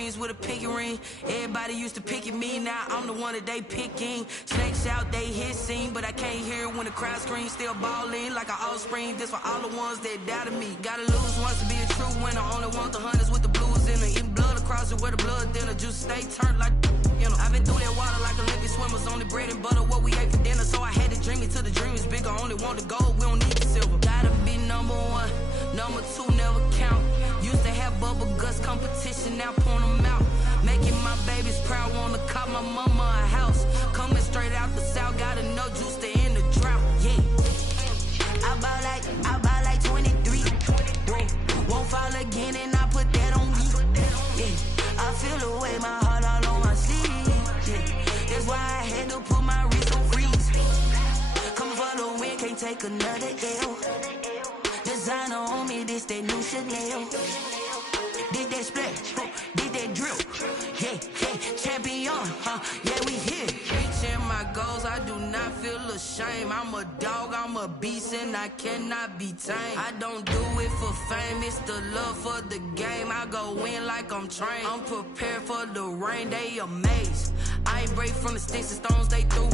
screens with a pinky ring. Everybody used to pick at me, now I'm the one that they picking. Snakes out, they hissing, but I can't hear when the crowd screams. Still balling like an offspring. This for all the ones that doubted me. Gotta lose once to be a true winner. Only want the hunters with the blues in it. Eating blood across it where the blood dinner. Juice stay turned like, you know. I've been through that water like Olympic swimmers. Only bread and butter, what we ate for dinner. So I had to dream it till the dream is bigger. Only want the gold, we don't need the silver. Gotta be number one, number two never count. Used to have bubble guts competition, now point them out. Making my babies proud, wanna cop my mama a house. Coming straight out the south, gotta know juice to end the drought. Yeah, I buy like 23. Whoa. Won't fall again, and I put that on me. Yeah, I feel the way, my heart all on my sleeve. Yeah, that's why I had to put my wrist on freeze. Coming for the win, can't take another L. Designer on me, this that new Chanel. Did that splash, did that drill. Yeah, champion, yeah, we here. Reaching my goals, I do not feel ashamed. I'm a dog, I'm a beast, and I cannot be tamed. I don't do it for fame, it's the love for the game. I go in like I'm trained. I'm prepared for the rain, they amazed. I ain't break from the sticks and stones they threw.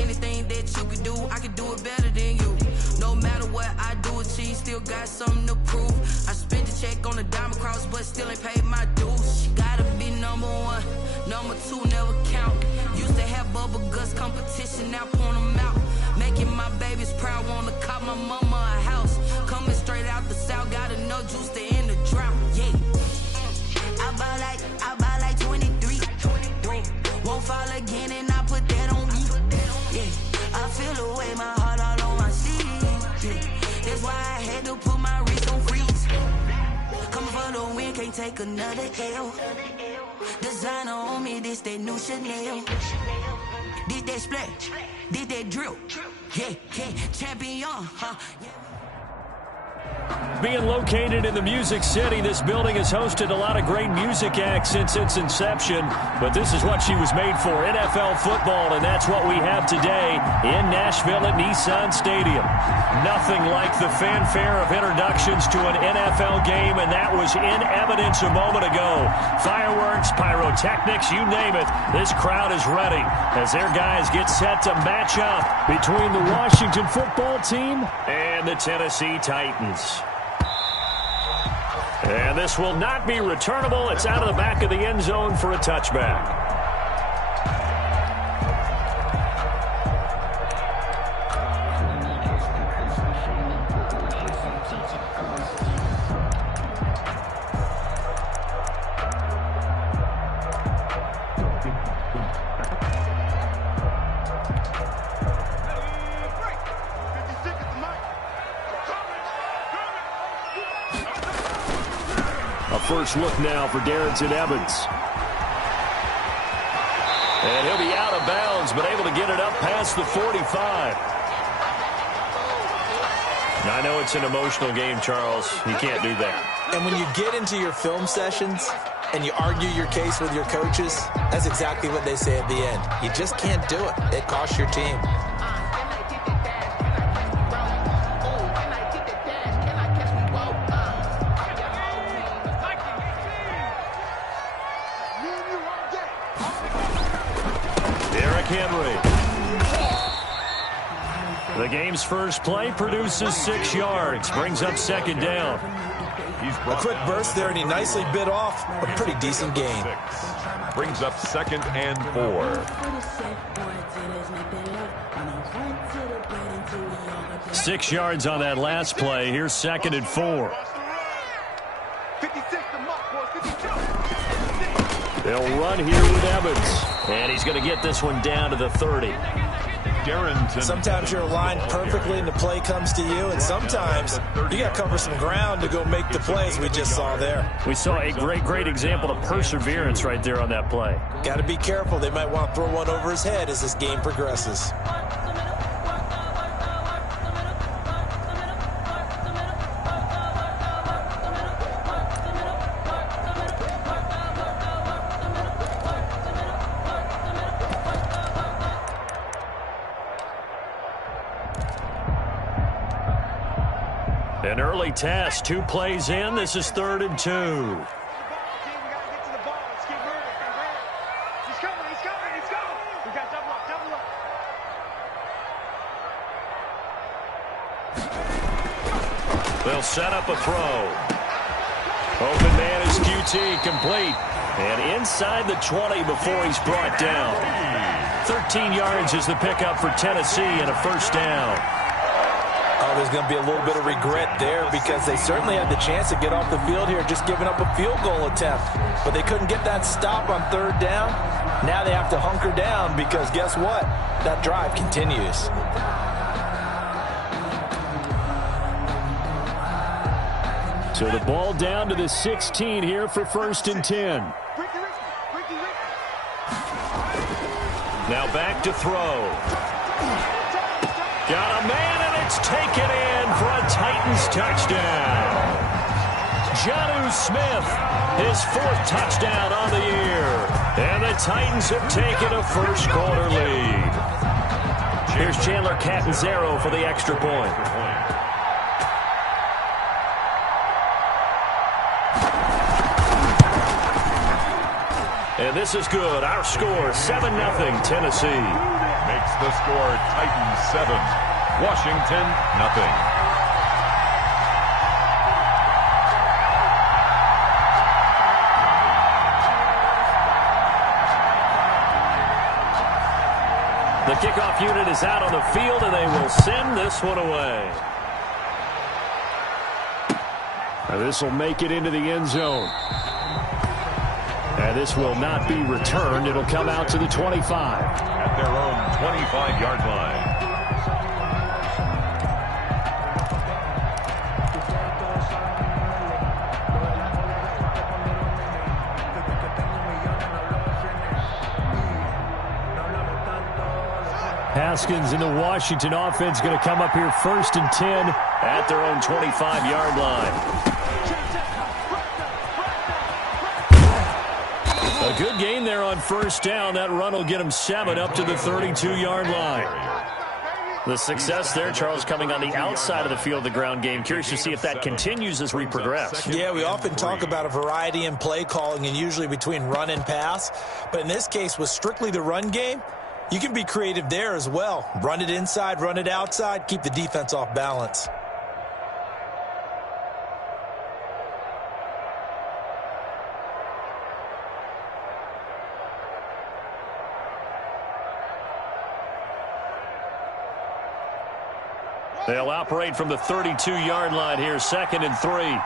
Anything that you could do, I could do it better than you. No matter what I do, achieve, still got something to prove. I spent the check on the diamond cross, but still ain't paid my dues. Gotta be number one, number two never count. Used to have bubble guts competition, now point them out. Making my babies proud, wanna cop my mama a house. Coming straight out the south, gotta know juice to end the drought. Yeah, I buy like 23. Won't fall again, and I put that on me. Yeah, I feel the way, my heart all on my sleeve. Yeah, that's why I had to put my wrist on freeze. Coming for the win, can't take another L. Designer on me, this that new Chanel. Did that splash, did that drill. Yeah, champion, Being located in the Music City, this building has hosted a lot of great music acts since its inception, but this is what she was made for, NFL football, and that's what we have today in Nashville at Nissan Stadium. Nothing like the fanfare of introductions to an NFL game, and that was in evidence a moment ago. Fireworks, pyrotechnics, you name it, this crowd is ready as their guys get set to match up between the Washington football team and the Tennessee Titans. And this will not be returnable. It's out of the back of the end zone for a touchback. First look now for Darrington Evans. And he'll be out of bounds, but able to get it up past the 45. Now, I know it's an emotional game, Charles. You can't do that. And when you get into your film sessions and you argue your case with your coaches, that's exactly what they say at the end. You just can't do it. It costs your team. The game's first play produces 6 yards, brings up second down. A quick burst there, and he nicely bit off a pretty decent gain. Brings up second and 4. 6 yards on that last play. Here's second and 4. They'll run here with Evans. And he's going to get this one down to the 30. Darrington. Sometimes you're aligned perfectly and the play comes to you, and sometimes you got to cover some ground to go make the plays we just saw there. We saw a great example of perseverance right there on that play. Got to be careful. They might want to throw one over his head as this game progresses. An early test, 2 plays in. This is 3rd and 2. They'll set up a throw. Open man is QT, complete. And inside the 20 before he's brought down. 13 yards is the pickup for Tennessee and a first down. Oh, there's going to be a little bit of regret there because they certainly had the chance to get off the field here, just giving up a field goal attempt. But they couldn't get that stop on third down. Now they have to hunker down because guess what? That drive continues. So the ball down to the 16 here for 1st and 10. Now back to throw. Got a man, and it's taken in for a Titans touchdown. Jonnu Smith, his 4th touchdown on the year. And the Titans have taken a first-quarter lead. Here's Chandler Catanzaro for the extra point. And this is good. Our score, 7-0 Tennessee. Makes the score Titans 7, Washington 0. The kickoff unit is out on the field, and they will send this one away. This will make it into the end zone. And this will not be returned. It'll come out to the 25. At their own 25-yard line. Haskins in the Washington offense going to come up here 1st and 10 at their own 25-yard line. A good gain there on 1st down. That run will get him 7 up to the 32-yard line. The success there, Charles, coming on the outside of the field, the ground game. Curious to see if that continues as we progress. Yeah, we often talk about a variety in play calling and usually between run and pass. But in this case, with strictly the run game, you can be creative there as well. Run it inside, run it outside, keep the defense off balance. They'll operate from the 32-yard line here, 2nd and 3.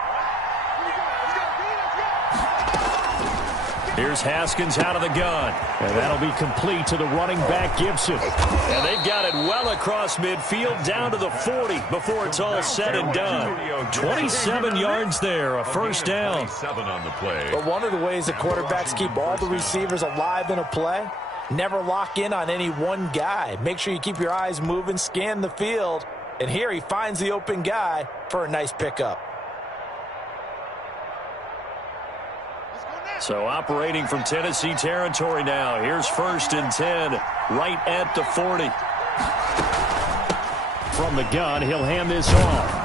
Here's Haskins out of the gun. And that'll be complete to the running back, Gibson. And they've got it well across midfield down to the 40 before it's all said and done. 27 yards there, a first down. 7 on the play. But one of the ways the quarterbacks keep all the receivers alive in a play, never lock in on any one guy. Make sure you keep your eyes moving, scan the field. And here he finds the open guy for a nice pickup. So operating from Tennessee territory now. Here's 1st and 10, right at the 40. From the gun, he'll hand this off.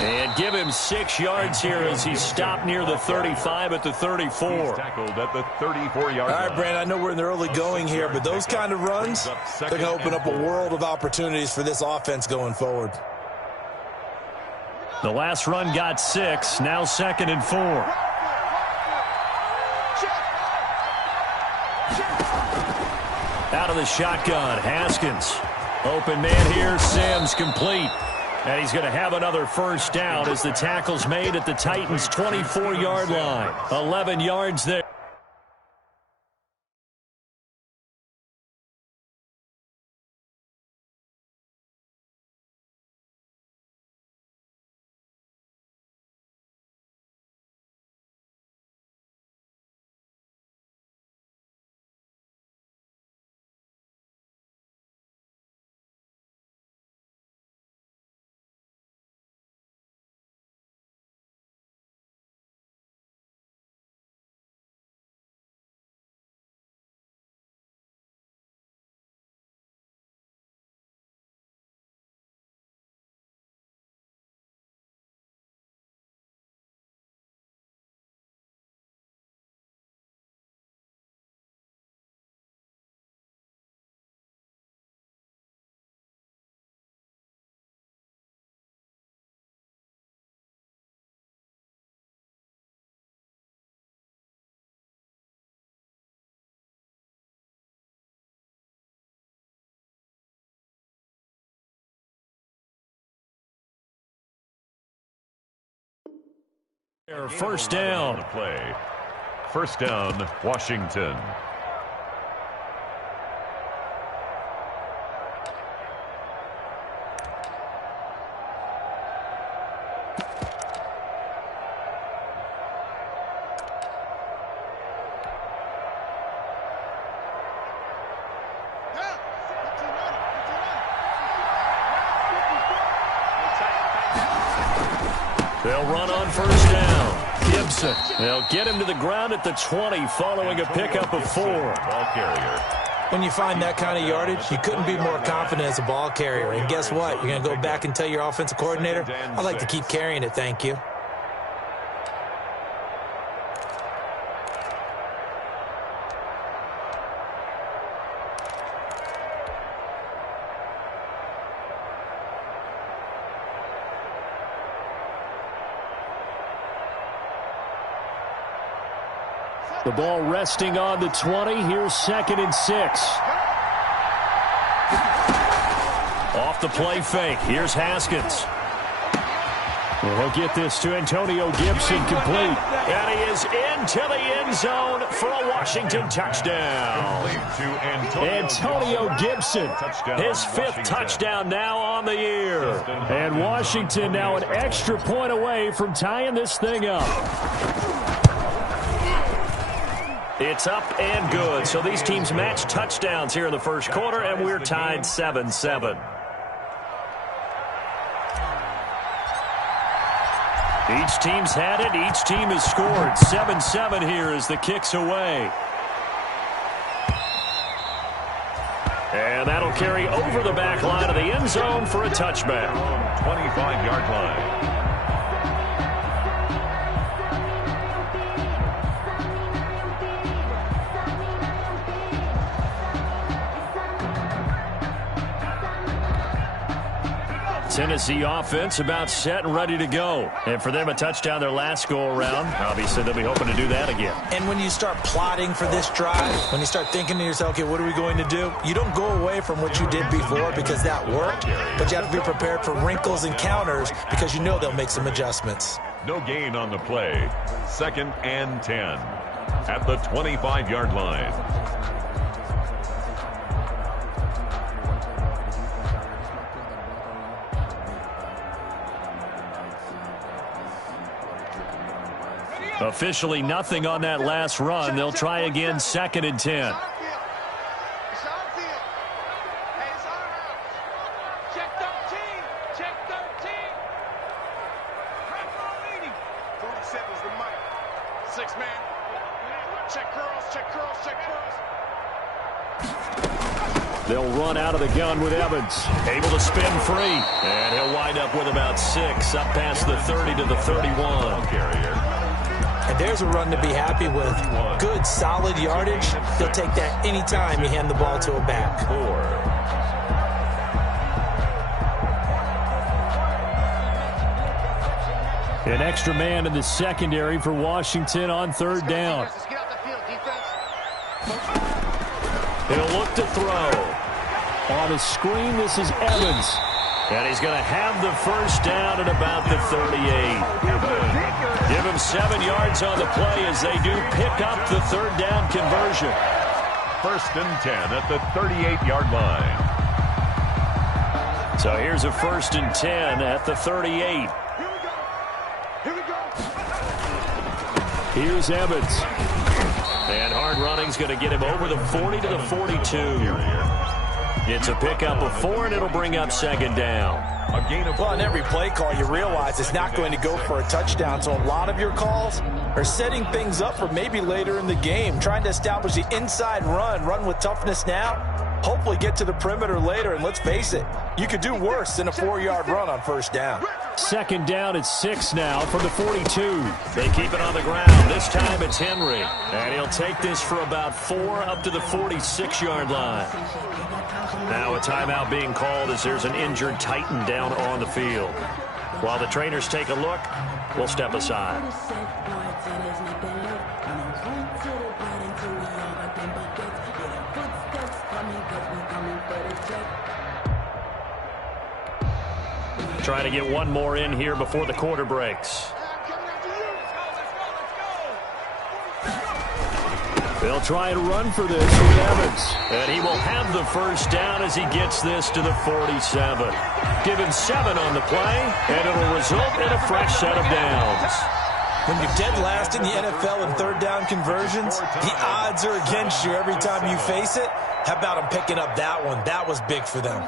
And give him 6 yards here as he's stopped near the 35 at the 34. He's tackled at the 34-yard line. All right, Brand, I know we're in the early going here, but those kind of runs, they're going to open up a world of opportunities for this offense going forward. The last run got 6, now 2nd and 4. Out of the shotgun, Haskins. Open man here, Sims complete. And he's going to have another first down as the tackle's made at the Titans' 24-yard line. 11 yards there. First down. Play. First down, Washington. They'll run on first down. Gibson. They'll get him to the ground at the 20 following a pickup of 4. Ball carrier. When you find that kind of yardage, you couldn't be more confident as a ball carrier. And guess what? You're going to go back and tell your offensive coordinator, I'd like to keep carrying it, thank you. The ball resting on the 20. Here's 2nd and 6. Off the play fake. Here's Haskins. And he'll get this to Antonio Gibson complete. And he is into the end zone for a Washington touchdown. Antonio Gibson, his 5th touchdown now on the year. And Washington now an extra point away from tying this thing up. It's up and good. So these teams match touchdowns here in the first quarter, and we're tied 7-7. Each team's had it. Each team has scored. 7-7 here as the kick's away. And that'll carry over the back line of the end zone for a touchback. 25-yard line. Tennessee offense about set and ready to go. And for them, a touchdown their last go-around. Obviously, they'll be hoping to do that again. And when you start plotting for this drive, when you start thinking to yourself, okay, what are we going to do? You don't go away from what you did before because that worked, but you have to be prepared for wrinkles and counters because you know they'll make some adjustments. No gain on the play. 2nd and 10 at the 25-yard line. Officially nothing on that last run. They'll try again 2nd and 10. They'll run out of the gun with Evans. Able to spin free. And he'll wind up with about 6 up past the 30 to the 31. Carrier. And there's a run to be happy with. Good, solid yardage. He'll take that anytime you hand the ball to a back. 4. An extra man in the secondary for Washington on 3rd down. He'll look to throw. On the screen, this is Evans. And he's going to have the first down at about the 38. Give him 7 yards on the play as they do pick up the 3rd down conversion. 1st and 10 at the 38-yard line. So here's a 1st and 10 at the 38. Here's Evans. And hard running's going to get him over the 40 to the 42. It's a pickup of 4, and it'll bring up 2nd down. Well, on every play call, you realize it's not going to go for a touchdown. So a lot of your calls are setting things up for maybe later in the game, trying to establish the inside run with toughness now, hopefully get to the perimeter later. And let's face it, you could do worse than a 4-yard run on 1st down. 2nd down at 6 now from the 42. They keep it on the ground. This time it's Henry. And he'll take this for about 4 up to the 46-yard line. Now a timeout being called as there's an injured Titan down on the field. While the trainers take a look, we'll step aside. Trying to get one more in here before the quarter breaks. They'll try and run for this with Evans. And he will have the first down as he gets this to the 47. Given 7 on the play, and it'll result in a fresh set of downs. When you're dead last in the NFL in third down conversions, the odds are against you every time you face it. How about them picking up that one? That was big for them.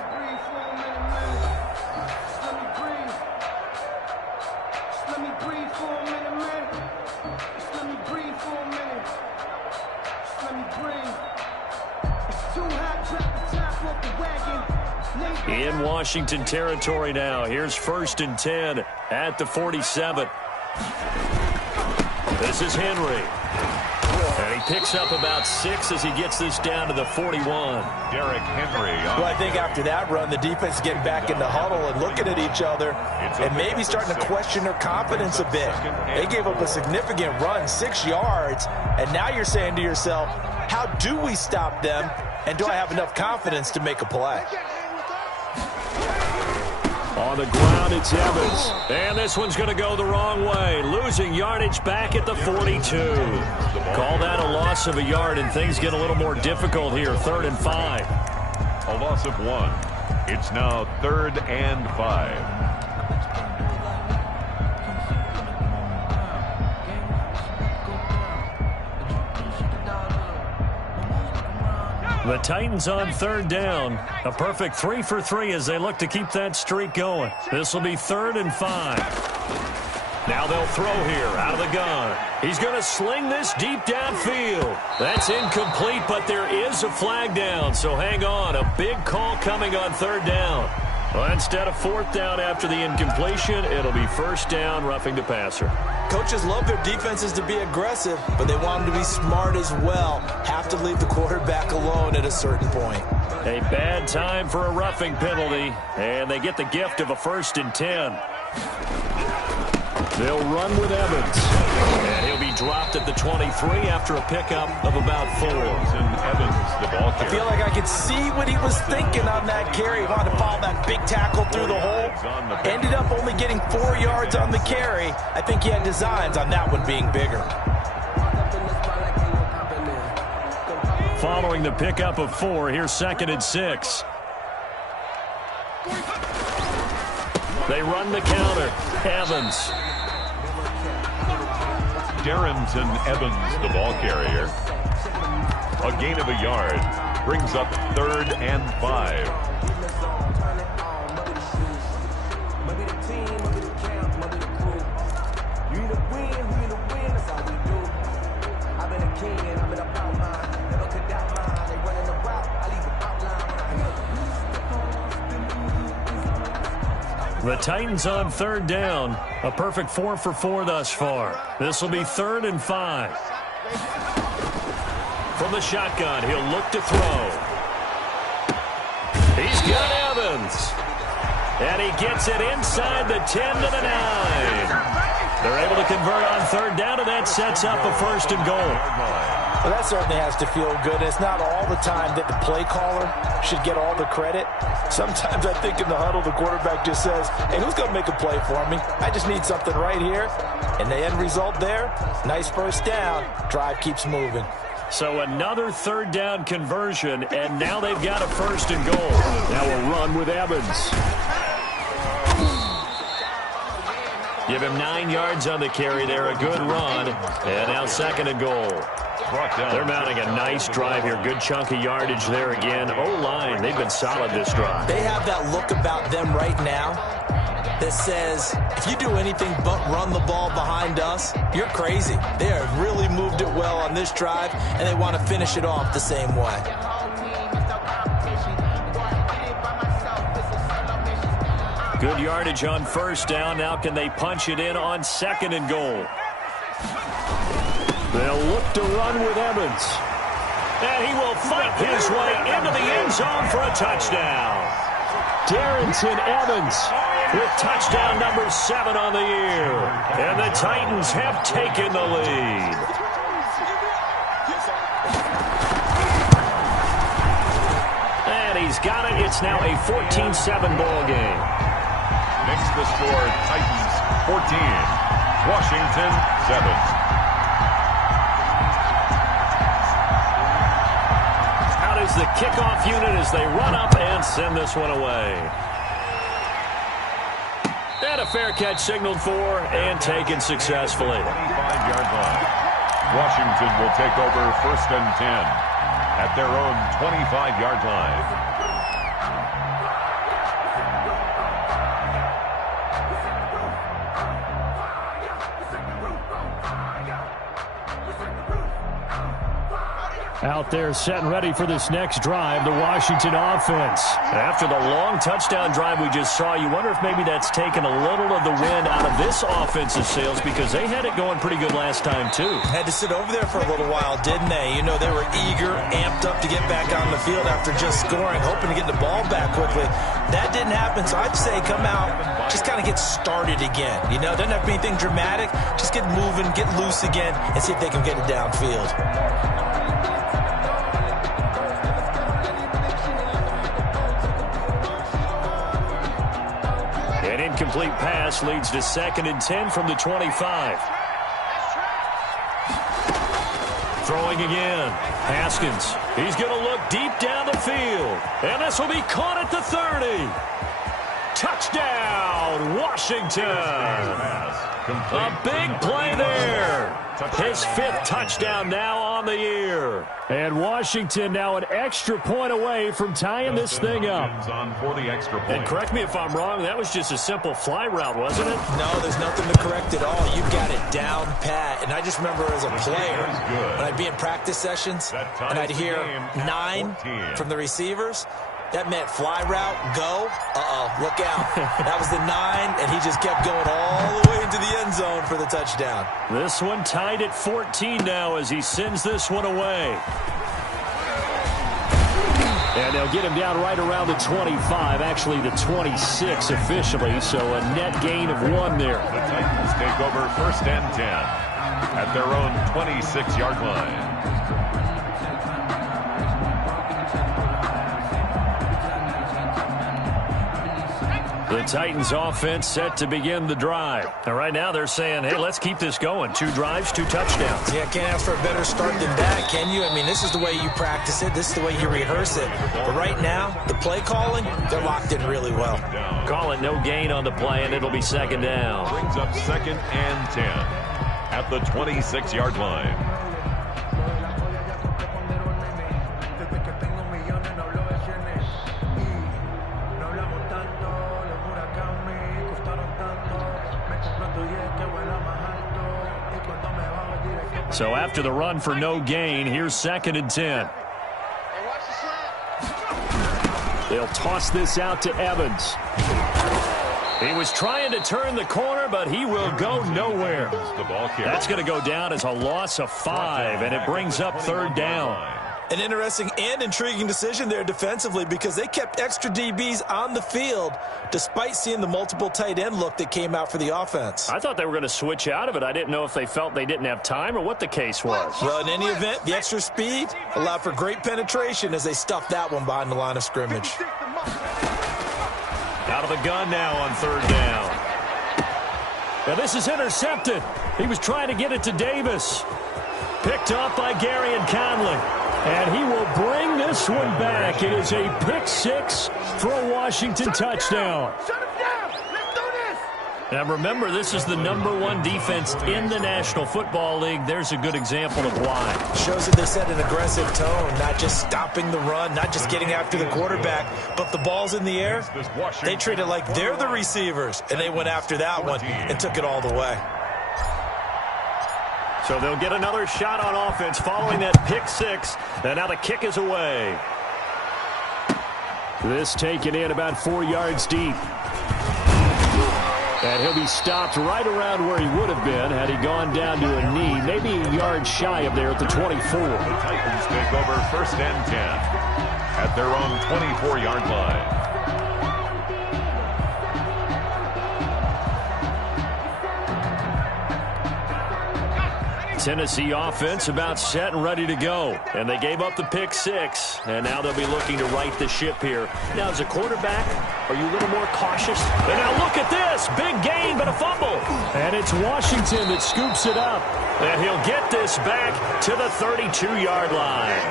In Washington territory now. Here's 1st and 10 at the 47. This is Henry. And he picks up about 6 as he gets this down to the 41. Derrick Henry. Well, I think after that run, the defense is getting back in the huddle and looking at each other and maybe starting to question their confidence a bit. They gave up a significant run, 6 yards, and now you're saying to yourself, how do we stop them, and do I have enough confidence to make a play? On the ground, it's Evans. And this one's going to go the wrong way. Losing yardage back at the 42. Call that a loss of a yard, and things get a little more difficult here. 3rd and 5. A loss of 1. It's now 3rd and 5. The Titans on 3rd down. A perfect 3 for 3 as they look to keep that streak going. This will be 3rd and 5. Now they'll throw here out of the gun. He's going to sling this deep downfield. That's incomplete, but there is a flag down, so hang on. A big call coming on 3rd down. Well, instead of 4th down after the incompletion, it'll be 1st down, roughing the passer. Coaches love their defenses to be aggressive, but they want them to be smart as well. Have to leave the quarterback alone at a certain point. A bad time for a roughing penalty, and they get the gift of a 1st and 10. They'll run with Evans, and he'll be dropped at the 23 after a pickup of about 4. And Evans, the ball carrier. I feel like I could see what he was thinking on that carry. He wanted to follow that big tackle through the hole. Ended up only getting 4 yards on the carry. I think he had designs on that one being bigger. Following the pickup of 4, here's 2nd and 6. They run the counter. Evans. Darrington Evans, the ball carrier. A gain of a yard brings up 3rd and 5. The Titans on 3rd down. A perfect 4 for 4 thus far. This will be 3rd and 5. From the shotgun, he'll look to throw. He's got Evans. And he gets it inside the 10 to the 9. They're able to convert on 3rd down, and that sets up a 1st and goal. Well, that certainly has to feel good. It's not all the time that the play caller should get all the credit. Sometimes I think in the huddle, the quarterback just says, hey, who's going to make a play for me? I just need something right here. And the end result there, nice 1st down. Drive keeps moving. So another 3rd down conversion, and now they've got a 1st and goal. Now a run with Evans. Give him 9 yards on the carry there, a good run. And now 2nd and goal. They're mounting a nice drive here. Good chunk of yardage there again. O-line, they've been solid this drive. They have that look about them right now that says, if you do anything but run the ball behind us, you're crazy. They have really moved it well on this drive, and they want to finish it off the same way. Good yardage on 1st down. Now can they punch it in on 2nd and goal? They'll look to run with Evans. And he will fight his way into the end zone for a touchdown. Darrington Evans with touchdown number 7 on the year. And the Titans have taken the lead. And he's got it. It's now a 14-7 ball game. Makes the score Titans 14, Washington 7. is the kickoff unit as they run up and send this one away. And a fair catch signaled for and taken successfully. 25-yard line. Washington will take over 1st and 10 at their own 25-yard line. Out there set and ready for this next drive, the Washington offense. After the long touchdown drive we just saw, you wonder if maybe that's taken a little of the wind out of this offensive sails because they had it going pretty good last time too. Had to sit over there for a little while, didn't they? You know, they were eager, amped up to get back on the field after just scoring, hoping to get the ball back quickly. That didn't happen, so I'd say come out, just kind of get started again. You know, doesn't have to be anything dramatic. Just get moving, get loose again, and see if they can get it downfield. An incomplete pass leads to 2nd and 10 from the 25. Throwing again. Haskins. He's going to look deep down the field. And this will be caught at the 30. Touchdown, Washington. A big play there. His 5th touchdown now on the year. And Washington now an extra point away from tying this thing up. And correct me if I'm wrong, that was just a simple fly route, wasn't it? No, there's nothing to correct at all. You've got it down pat. And I just remember as a player, when I'd be in practice sessions, and I'd hear 9 from the receivers, that meant fly route, go, look out. That was the 9, and he just kept going all the way into the end zone for the touchdown. This one tied at 14 now as he sends this one away. And they'll get him down right around the 25, actually the 26 officially, so a net gain of 1 there. The Titans take over 1st and 10 at their own 26-yard line. The Titans offense set to begin the drive. And right now they're saying, hey, let's keep this going. 2 drives, 2 touchdowns. Yeah, can't ask for a better start than that, can you? I mean, this is the way you practice it. This is the way you rehearse it. But right now, the play calling, they're locked in really well. Call it no gain on the play, and it'll be 2nd down. Brings up 2nd and 10 at the 26-yard line. So after the run for no gain, here's 2nd and 10. They'll toss this out to Evans. He was trying to turn the corner, but he will go nowhere. That's going to go down as a loss of 5, and it brings up 3rd down. An interesting and intriguing decision there defensively because they kept extra DBs on the field despite seeing the multiple tight end look that came out for the offense. I thought they were going to switch out of it. I didn't know if they felt they didn't have time or what the case was. Well, in any event, the extra speed allowed for great penetration as they stuffed that one behind the line of scrimmage. Out of the gun now on 3rd down. Now this is intercepted. He was trying to get it to Davis. Picked up by Gary and Conley. And he will bring this one back. It is a pick 6 for a Washington touchdown. Now remember, this is the #1 defense in the National Football League. There's a good example of why. Shows that they set an aggressive tone, not just stopping the run, not just getting after the quarterback, but if the ball's in the air, they treat it like they're the receivers, and they went after that one and took it all the way. So they'll get another shot on offense following that pick 6, and now the kick is away. This taken in about 4 yards deep. And he'll be stopped right around where he would have been had he gone down to a knee, maybe a yard shy of there at the 24. The Titans take over 1st and 10 at their own 24-yard line. Tennessee offense about set and ready to go. And they gave up the pick 6, and now they'll be looking to right the ship here. Now, as a quarterback, are you a little more cautious? And now look at this. Big gain, but a fumble. And it's Washington that scoops it up. And he'll get this back to the 32-yard line.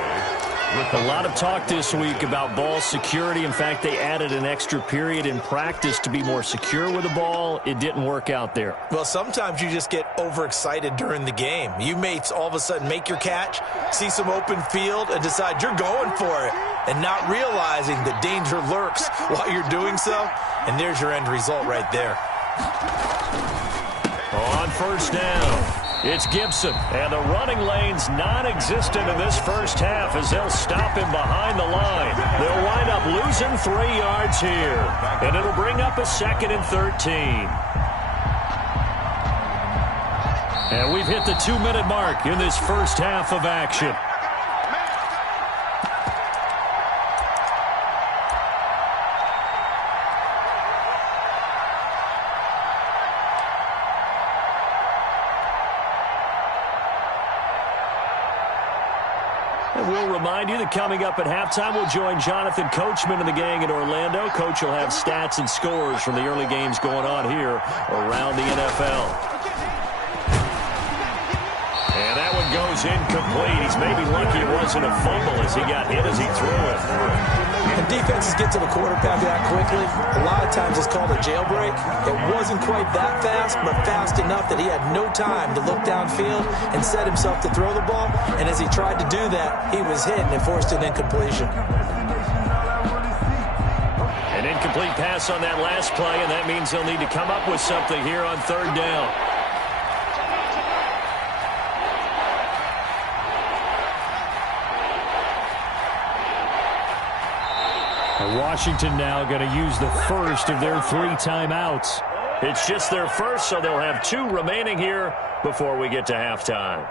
A lot of talk this week about ball security. In fact, they added an extra period in practice to be more secure with the ball. It didn't work out there. Well, sometimes you just get overexcited during the game. You may all of a sudden make your catch, see some open field, and decide you're going for it, and not realizing the danger lurks while you're doing so. And there's your end result right there. On first down, it's Gibson, and the running lane's non-existent in this first half as they'll stop him behind the line. They'll wind up losing 3 yards here, and it'll bring up a 2nd and 13. And we've hit the 2-minute mark in this first half of action. And we'll remind you that coming up at halftime, we'll join Jonathan Coachman and the gang in Orlando. Coach will have stats and scores from the early games going on here around the NFL. And that one goes incomplete. He's maybe lucky it wasn't a fumble as he got hit as he threw it. When defenses get to the quarterback that quickly, a lot of times it's called a jailbreak. It wasn't quite that fast, but fast enough that he had no time to look downfield and set himself to throw the ball. And as he tried to do that, he was hit and it forced an incompletion. An incomplete pass on that last play, and that means they'll need to come up with something here on 3rd down. Washington now going to use the first of their 3 timeouts. It's just their first, so they'll have 2 remaining here before we get to halftime.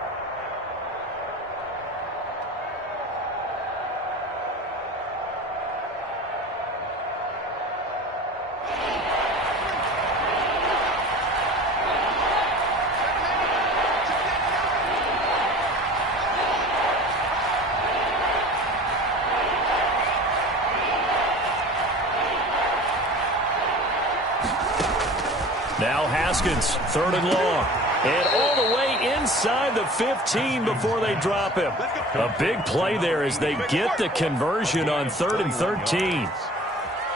Now Haskins, 3rd and long. And all the way inside the 15 before they drop him. A big play there as they get the conversion on 3rd and 13.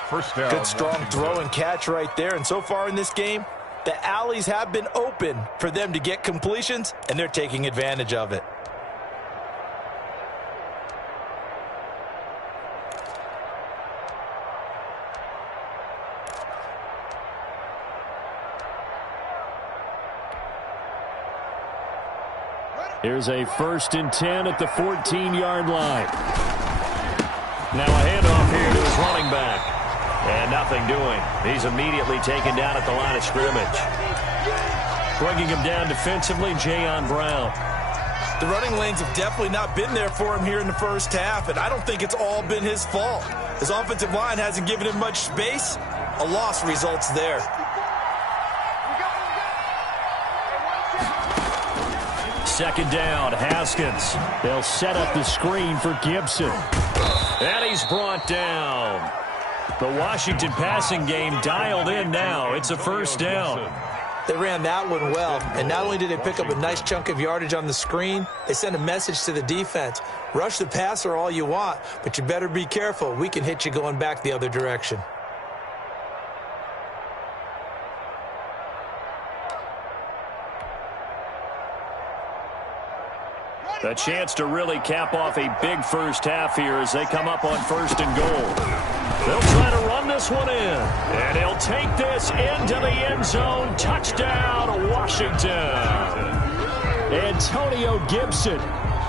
First down. Good strong throw and catch right there. And so far in this game, the alleys have been open for them to get completions, and they're taking advantage of it. Here's a 1st and 10 at the 14-yard line. Now a handoff here to his running back. And nothing doing. He's immediately taken down at the line of scrimmage. Bringing him down defensively, Jayon Brown. The running lanes have definitely not been there for him here in the first half, and I don't think it's all been his fault. His offensive line hasn't given him much space. A loss results there. Second down, Haskins. They'll set up the screen for Gibson. And he's brought down. The Washington passing game dialed in now. It's a 1st down. They ran that one well, and not only did they pick up a nice chunk of yardage on the screen, they sent a message to the defense. Rush the passer all you want, but you better be careful. We can hit you going back the other direction. A chance to really cap off a big first half here as they come up on 1st and goal. They'll try to run this one in. And he'll take this into the end zone. Touchdown, Washington. Antonio Gibson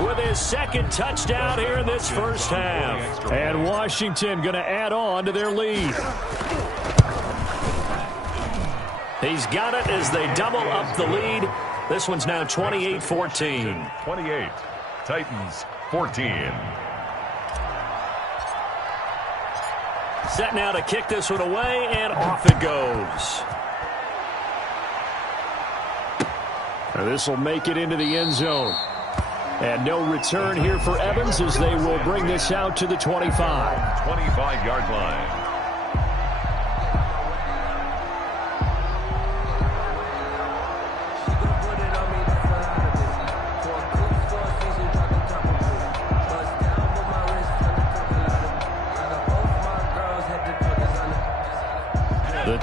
with his 2nd touchdown here in this first half. And Washington going to add on to their lead. He's got it as they double up the lead. This one's now 28-14. 28. Titans 14. Set now to kick this one away, and off it goes. This will make it into the end zone. And no return here for Evans as they will bring this out to the 25. 25-yard line.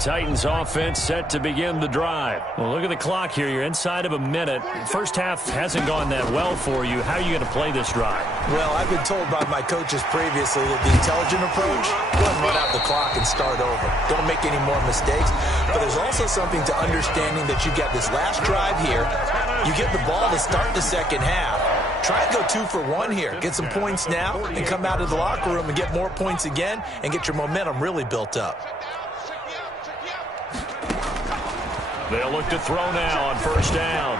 Titans offense set to begin the drive. Well, look at the clock here. You're inside of a minute. First half hasn't gone that well for you. How are you going to play this drive? Well, I've been told by my coaches previously that the intelligent approach, go ahead and run out the clock and start over. Don't make any more mistakes. But there's also something to understanding that you get this last drive here. You get the ball to start the second half. Try and go 2 for 1 here. Get some points now and come out of the locker room and get more points again and get your momentum really built up. They'll look to throw now on first down.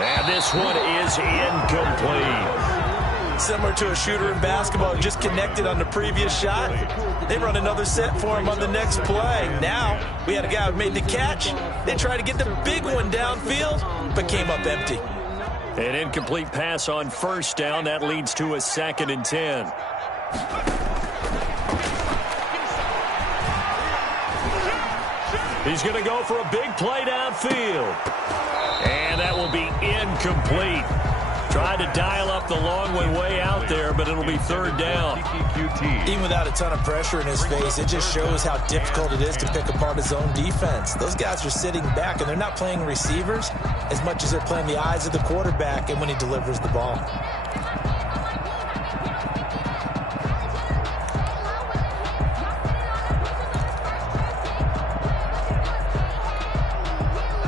And this one is incomplete. Similar to a shooter in basketball who just connected on the previous shot. They run another set for him on the next play. Now, we had a guy who made the catch. They tried to get the big one downfield, but came up empty. An incomplete pass on first down. That leads to a 2nd and 10. He's going to go for a big play downfield. And that will be incomplete. Tried to dial up the long one way out there, but it'll be 3rd down. Even without a ton of pressure in his face, it just shows how difficult it is to pick apart his own defense. Those guys are sitting back, and they're not playing receivers as much as they're playing the eyes of the quarterback and when he delivers the ball.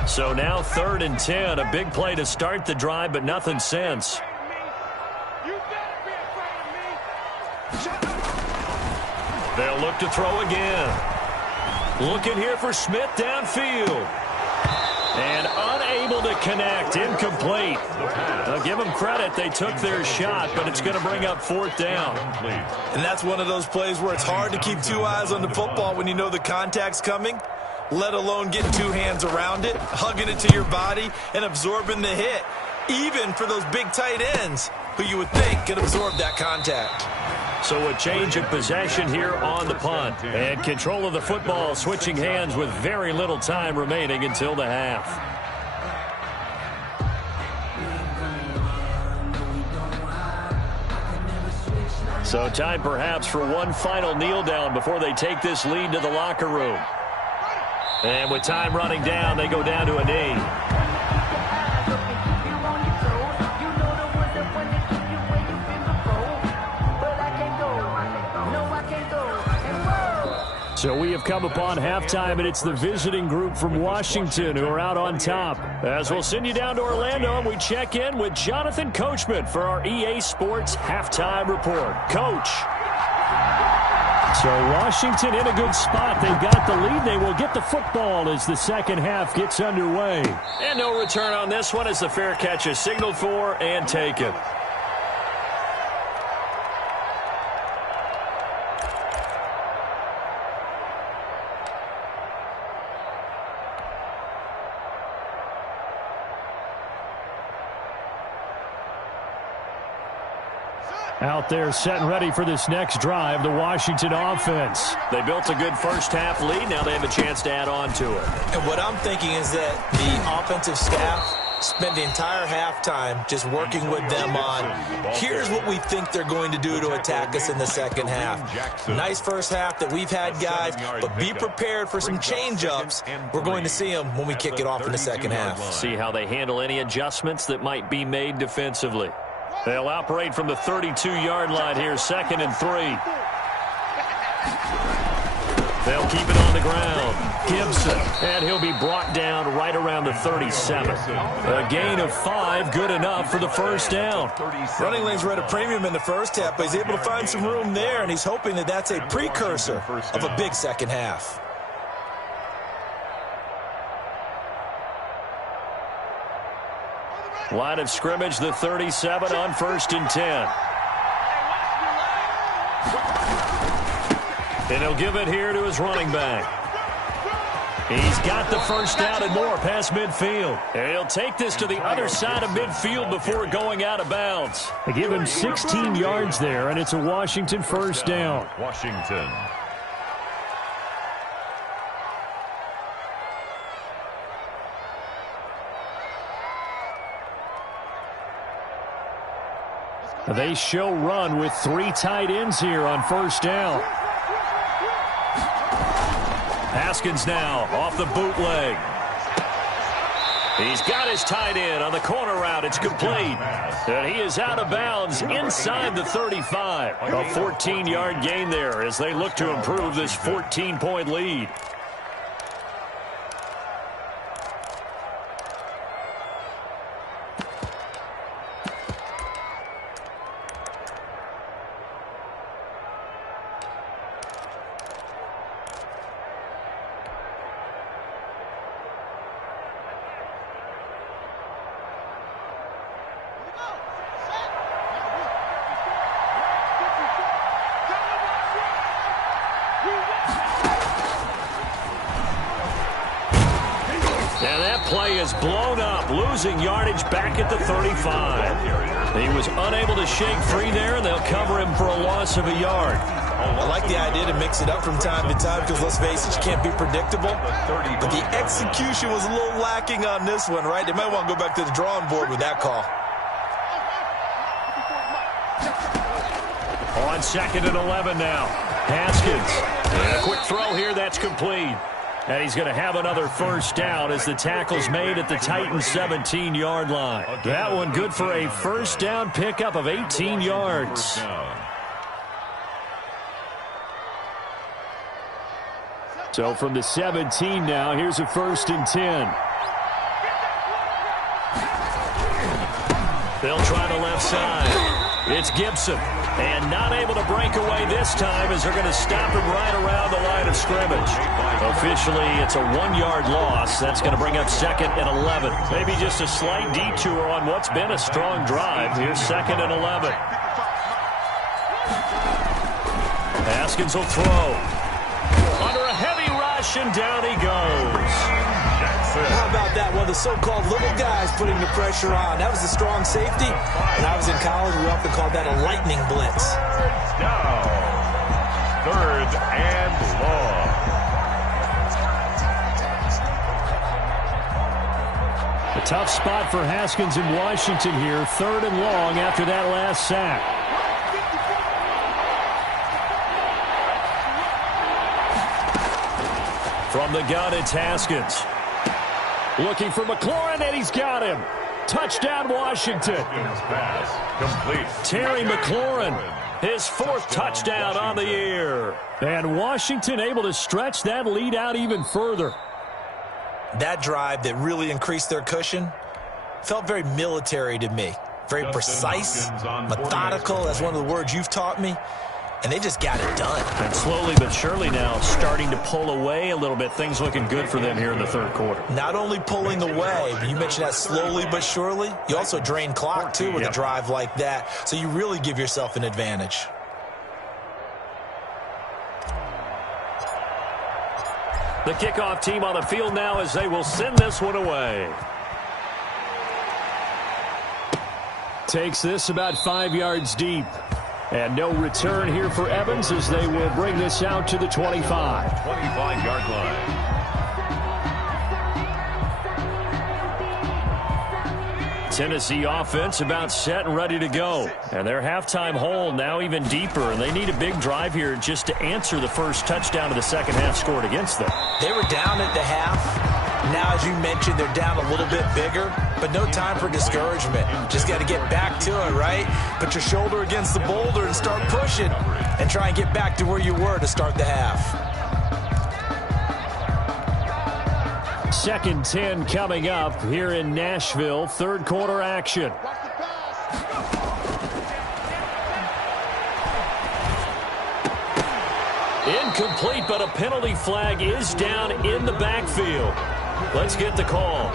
So now 3rd and 10, a big play to start the drive, but nothing since. They'll look to throw again. Looking here for Smith downfield. And unable to connect, incomplete. I'll give them credit, they took their shot, but it's going to bring up 4th down. And that's one of those plays where it's hard to keep 2 eyes on the football when you know the contact's coming, let alone getting 2 hands around it, hugging it to your body, and absorbing the hit, even for those big tight ends who you would think could absorb that contact. So a change of possession here on the punt. And control of the football switching hands with very little time remaining until the half. So time perhaps for one final kneel down before they take this lead to the locker room. And with time running down, they go down to a knee. So we have come upon halftime, and it's the visiting group from Washington who are out on top. As we'll send you down to Orlando, and we check in with Jonathan Coachman for our EA Sports Halftime Report. Coach. So Washington in a good spot. They've got the lead. They will get the football as the second half gets underway. And no return on this one as the fair catch is signaled for and taken. Out there set and ready for this next drive, the Washington offense. They built a good first half lead. Now they have a chance to add on to it. And what I'm thinking is that the offensive staff spent the entire halftime just working with them on, here's what we think they're going to do to attack us in the second half. Nice first half that we've had, guys, but be prepared for some change-ups. We're going to see them when we kick it off in the second half. See how they handle any adjustments that might be made defensively. They'll operate from the 32-yard line here, 2nd and 3. They'll keep it on the ground. Gibson, and he'll be brought down right around the 37. A gain of 5, good enough for the first down. Running lanes were at a premium in the first half, but he's able to find some room there, and he's hoping that that's a precursor of a big second half. Line of scrimmage, the 37 on 1st and 10. And he'll give it here to his running back. He's got the first down and more past midfield. And he'll take this to the other side of midfield before going out of bounds. They give him 16 yards there, and it's a Washington first down. Washington. They show run with 3 tight ends here on first down. Haskins now off the bootleg. He's got his tight end on the corner route. It's complete. And he is out of bounds inside the 35. A 14-yard gain there as they look to improve this 14-point lead. And that play is blown up, losing yardage back at the 35. He was unable to shake free there, and they'll cover him for a loss of a yard. I like the idea to mix it up from time to time because, let's face it, you can't be predictable. But the execution was a little lacking on this one, right? They might want to go back to the drawing board with that call. On 2nd and 11 now. Haskins. And a quick throw here, that's complete. And he's going to have another first down as the tackle's made at the Titans' 17-yard line. That one good for a first down pickup of 18 yards. So from the 17 now, here's a 1st and 10. They'll try the left side. It's Gibson. And not able to break away this time as they're going to stop him right around the line of scrimmage. Officially, it's a 1-yard loss. That's going to bring up 2nd and 11. Maybe just a slight detour on what's been a strong drive. Here's 2nd and 11. Haskins will throw. Under a heavy rush, and down he goes. How about that? One of the so-called little guys putting the pressure on. That was a strong safety. When I was in college, we often called that a lightning blitz. Now, 3rd and long. A tough spot for Haskins in Washington here. 3rd and long after that last sack. From the gun, it's Haskins. Looking for McLaurin, and he's got him. Touchdown, Washington. Complete. Terry McLaurin, his 4th touchdown on the year. And Washington able to stretch that lead out even further. That drive that really increased their cushion felt very military to me. Very precise, methodical. That's one of the words you've taught me. And they just got it done. And slowly but surely now starting to pull away a little bit. Things looking good for them here in the 3rd quarter. Not only pulling away, but you mentioned that slowly but surely. You also drain clock, too, with a drive like that. So you really give yourself an advantage. The kickoff team on the field now as they will send this one away. Takes this about 5 yards deep. And no return here for Evans as they will bring this out to the 25. 25-yard line. Tennessee offense about set and ready to go. And their halftime hole now even deeper. And they need a big drive here just to answer the first touchdown of the second half scored against them. They were down at the half. Now, as you mentioned, they're down a little bit bigger, but no time for discouragement. Just got to get back to it, right? Put your shoulder against the boulder and start pushing and try and get back to where you were to start the half. 2nd 10 coming up here in Nashville. 3rd quarter action. Incomplete, but a penalty flag is down in the backfield. Let's get the call.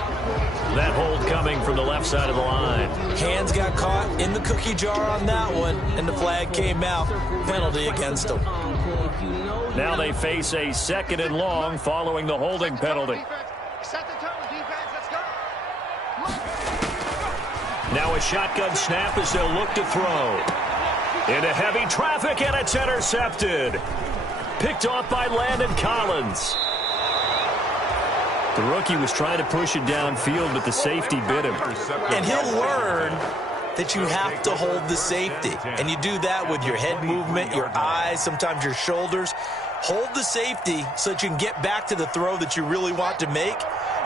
That hold coming from the left side of the line. Hands got caught in the cookie jar on that one, and the flag came out. Penalty against them. Now they face a 2nd and long following the holding penalty. Now a shotgun snap as they'll look to throw. Into heavy traffic, and it's intercepted. Picked off by Landon Collins. The rookie was trying to push it downfield, but the safety bit him. And he'll learn that you have to hold the safety. And you do that with your head movement, your eyes, sometimes your shoulders. hold the safety so that you can get back to the throw that you really want to make.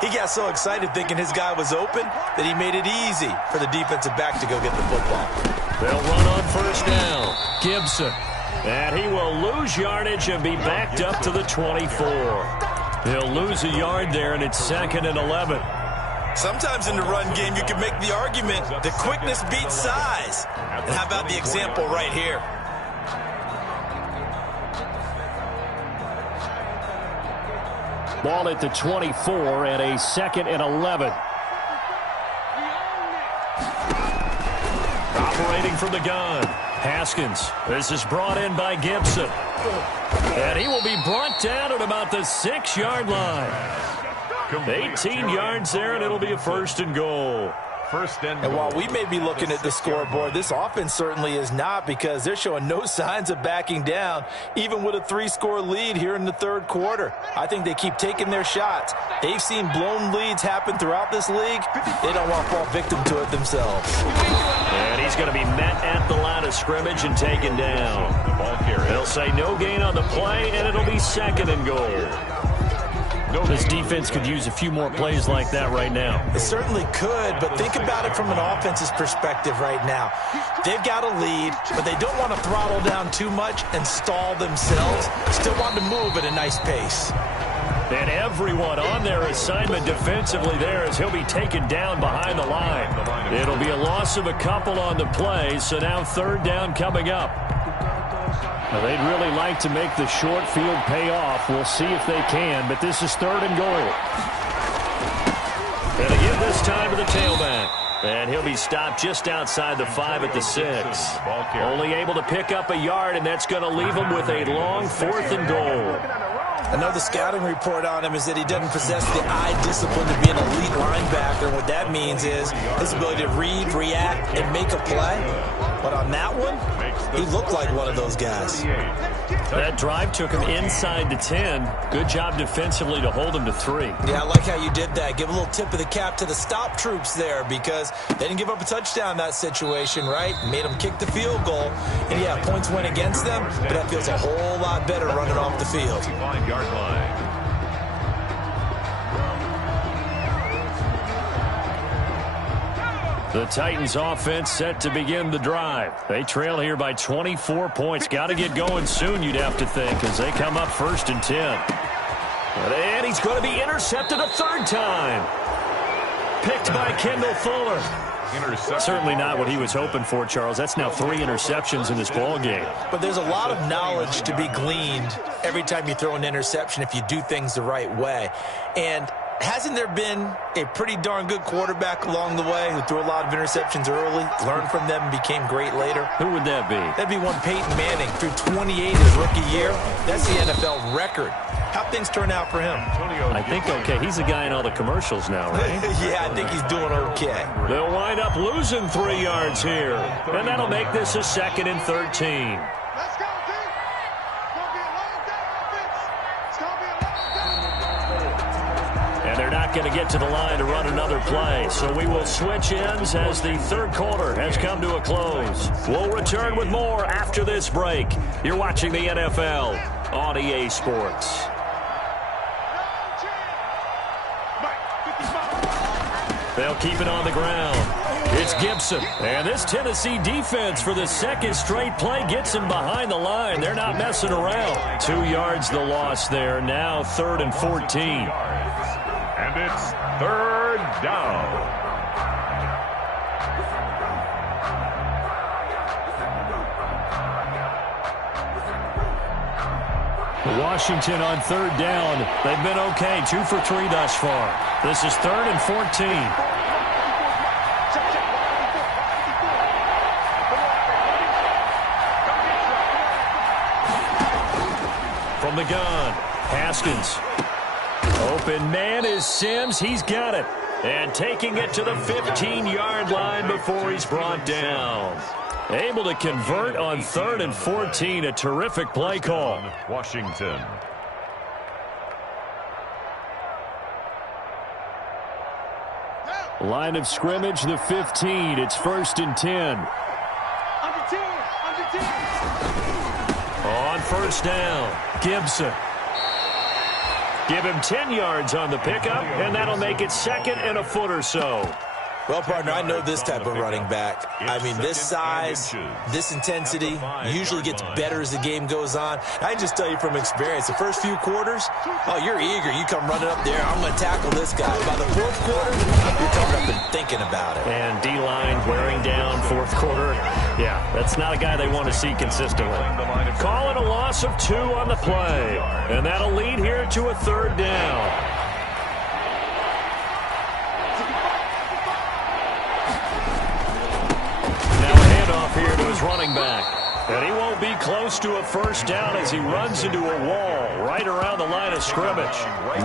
He got so excited thinking his guy was open that he made it easy for the defensive back to go get the football. They'll run on first down. Gibson. And he will lose yardage and be backed up to the 24. He'll lose a yard there, and it's 2nd and 11. Sometimes in the run game, you can make the argument that quickness beats size. And how about the example right here? Ball at the 24 and a 2nd and 11. Operating from the gun, Haskins. This is brought in by Gibson. And he will be brought down at about the 6-yard line. 18 yards there, and it'll be a 1st and goal. And while we may be looking at the scoreboard, this offense certainly is not, because they're showing no signs of backing down, even with a 3-score lead here in the 3rd quarter. I think they keep taking their shots. They've seen blown leads happen throughout this league. They don't want to fall victim to it themselves. And he's going to be met at the line of scrimmage and taken down. They'll say no gain on the play, and it'll be 2nd and goal. This defense could use a few more plays like that right now. It certainly could, but think about it from an offense's perspective right now. They've got a lead, but they don't want to throttle down too much and stall themselves. Still want to move at a nice pace. And everyone on their assignment defensively there, as he'll be taken down behind the line. It'll be a loss of a couple on the play, so now 3rd down coming up. Now, they'd really like to make the short field pay off. We'll see if they can, but this is 3rd and goal. And to give this time to the tailback. And he'll be stopped just outside the 5 at the 6. Only able to pick up a yard, and that's going to leave him with a long 4th and goal. Another scouting report on him is that he doesn't possess the eye discipline to be an elite linebacker. And what that means is his ability to read, react, and make a play. But on that one, he looked like one of those guys. That drive took him inside the 10. Good job defensively to hold him to 3. Yeah, I like how you did that. Give a little tip of the cap to the stop troops there, because they didn't give up a touchdown in that situation, right? Made them kick the field goal. And yeah, points went against them, but that feels a whole lot better running off the field. 5-yard line. The Titans offense set to begin the drive. They trail here by 24 points. Got to get going soon, you'd have to think, as they come up 1st and 10. And he's going to be intercepted a 3rd time. Picked by Kendall Fuller. Certainly not what he was hoping for, Charles. That's now 3 interceptions in this ball game. But there's a lot of knowledge to be gleaned every time you throw an interception if you do things the right way. And hasn't there been a pretty darn good quarterback along the way who threw a lot of interceptions early, learned from them, and became great later? Who would that be? That'd be one Peyton Manning. Threw 28 his rookie year. That's the NFL record. How'd things turn out for him? I think okay. He's the guy in all the commercials now, right? Yeah, I think he's doing okay. They'll wind up losing 3 yards here. And that'll make this a 2nd and 13. And they're not going to get to the line to run another play. So we will switch ends as the 3rd quarter has come to a close. We'll return with more after this break. You're watching the NFL on EA Sports. They'll keep it on the ground. It's Gibson. And this Tennessee defense for the 2nd straight play gets him behind the line. They're not messing around. 2 yards the loss there. Now 3rd and 14. And it's 3rd down. Washington on 3rd down. They've been okay. 2 for 3 thus far. This is 3rd and 14. From the gun, Haskins. Open man is Sims. He's got it. And taking it to the 15-yard line before he's brought down. Able to convert on 3rd and 14. A terrific play call. Washington. Line of scrimmage, the 15. It's 1st and 10. On first down. Gibson. Give him 10 yards on the pickup, and that'll make it 2nd and a foot or so. Well, partner, I know this type of running back. I mean, this size, this intensity usually gets better as the game goes on. I can just tell you from experience, the first few quarters, oh, you're eager. You come running up there, I'm going to tackle this guy. By the 4th quarter, you're coming up and thinking about it. And D-line wearing down 4th quarter. Yeah, that's not a guy they want to see consistently. Call it a loss of 2 on the play. And that'll lead here to a 3rd down. Here to his running back. And he won't be close to a first down as he runs into a wall right around the line of scrimmage.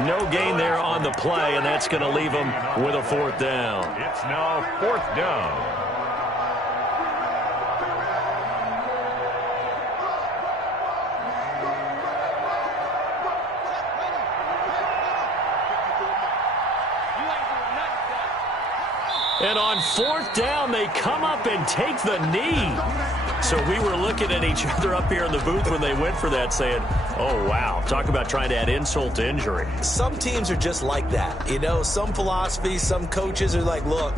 No gain there on the play, and that's going to leave him with a 4th down. It's now 4th down. And on 4th down, they come up and take the knee. So we were looking at each other up here in the booth when they went for that saying, oh, wow, talk about trying to add insult to injury. Some teams are just like that. You know, some philosophies, some coaches are like, look,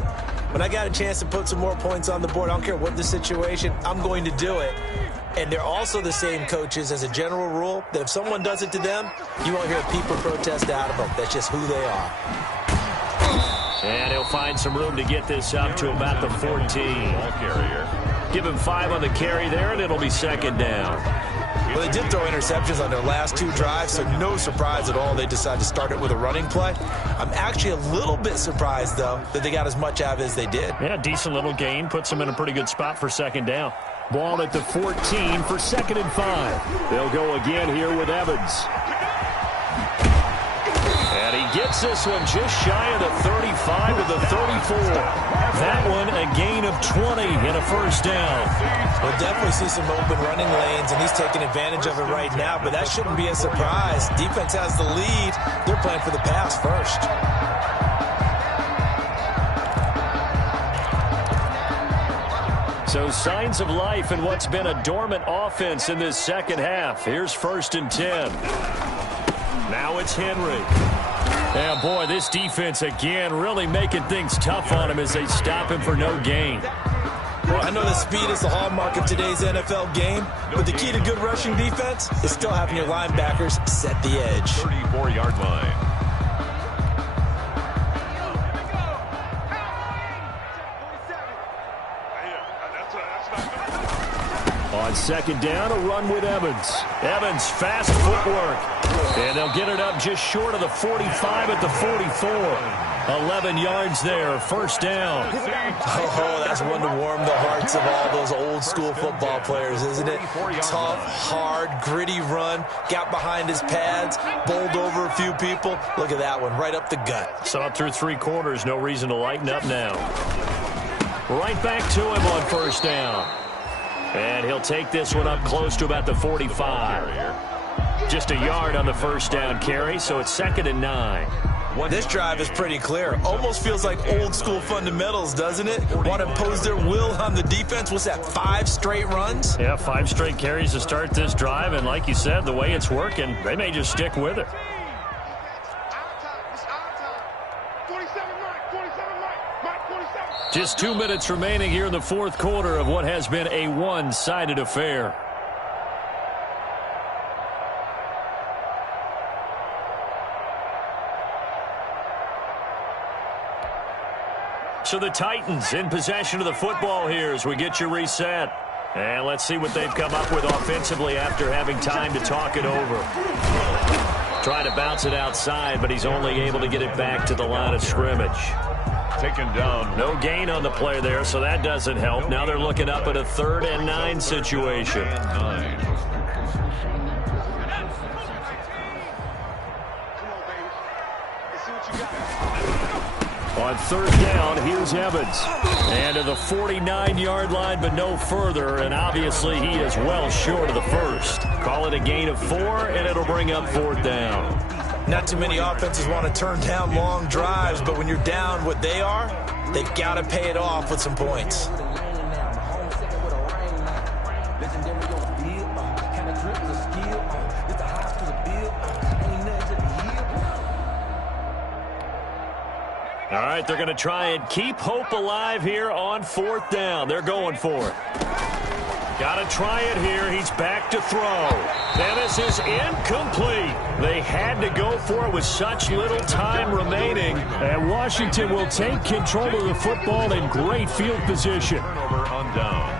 when I got a chance to put some more points on the board, I don't care what the situation, I'm going to do it. And they're also the same coaches as a general rule that if someone does it to them, you won't hear a peep or protest out of them. That's just who they are. And he'll find some room to get this up to about the 14. Ball carrier. Give him 5 on the carry there, and it'll be 2nd down. Well, they did throw interceptions on their last 2 drives, so no surprise at all they decided to start it with a running play. I'm actually a little bit surprised, though, that they got as much out of it as they did. Yeah, decent little gain. Puts them in a pretty good spot for 2nd down. Ball at the 14 for 2nd and 5. They'll go again here with Evans. And he gets this one just shy of the 35 to the 34. That one a gain of 20 and a first down. We'll definitely see some open running lanes, and he's taking advantage of it right now, but that shouldn't be a surprise. Defense has the lead. They're playing for the pass first. So signs of life in what's been a dormant offense in this second half. Here's 1st and 10. Now it's Henry. Yeah, boy, this defense again really making things tough on him as they stop him for no gain. Well, I know that speed is the hallmark of today's NFL game, but the key to good rushing defense is still having your linebackers set the edge. 34-yard line. On 2nd down, a run with Evans. Evans, fast footwork. And they'll get it up just short of the 45 at the 44. 11 yards there, first down. Oh, that's one to warm the hearts of all those old school football players, isn't it? Tough, hard, gritty run. Got behind his pads, bowled over a few people. Look at that one, right up the gut. Saw it through 3 quarters, no reason to lighten up now. Right back to him on first down. And he'll take this one up close to about the 45. Just a yard on the first down carry, so it's 2nd and 9. This drive is pretty clear. Almost feels like old school fundamentals, doesn't it? Want to impose their will on the defense. What's that, 5 straight runs? Yeah, 5 straight carries to start this drive, and like you said, the way it's working, they may just stick with it. Just 2 minutes remaining here in the 4th quarter of what has been a one-sided affair. So the Titans in possession of the football here as we get you reset. And let's see what they've come up with offensively after having time to talk it over. Trying to bounce it outside, but he's only able to get it back to the line of scrimmage. Taken down. No gain on the play there, so that doesn't help. Now they're looking up at a 3rd and 9 situation. On 3rd down, here's Evans. And to the 49-yard line, but no further. And obviously, he is well short of the first. Call it a gain of 4, and it'll bring up 4th down. Not too many offenses want to turn down long drives, but when you're down what they are, they've got to pay it off with some points. All right, they're going to try and keep hope alive here on 4th down. They're going for it. Got to try it here. He's back to throw. And this is incomplete. They had to go for it with such little time remaining. And Washington will take control of the football in great field position. Turnover on downs.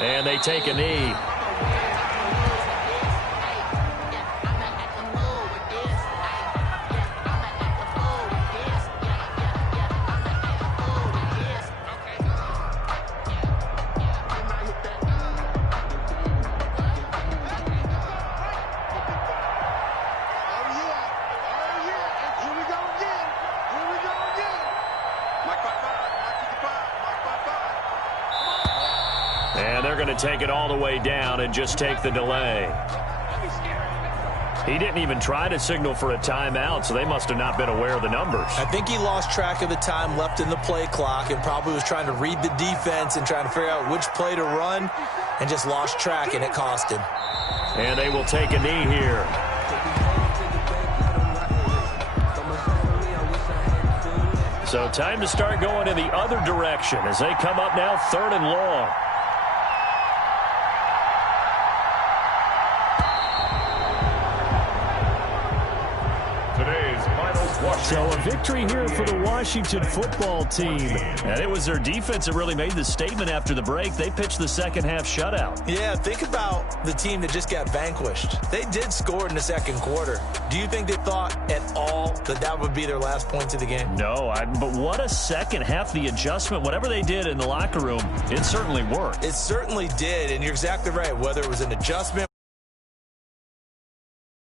And they take a knee. And they're going to take it all the way down and just take the delay. He didn't even try to signal for a timeout, so they must have not been aware of the numbers. I think he lost track of the time left in the play clock and probably was trying to read the defense and trying to figure out which play to run and just lost track, and it cost him. And they will take a knee here. So time to start going in the other direction as they come up now 3rd and long. So a victory here for the Washington football team. And it was their defense that really made the statement after the break. They pitched the second half shutout. Yeah, think about the team that just got vanquished. They did score in the second quarter. Do you think they thought at all that that would be their last points of the game? No, but what a second half. The adjustment, whatever they did in the locker room, it certainly worked. It certainly did, and you're exactly right. Whether it was an adjustment,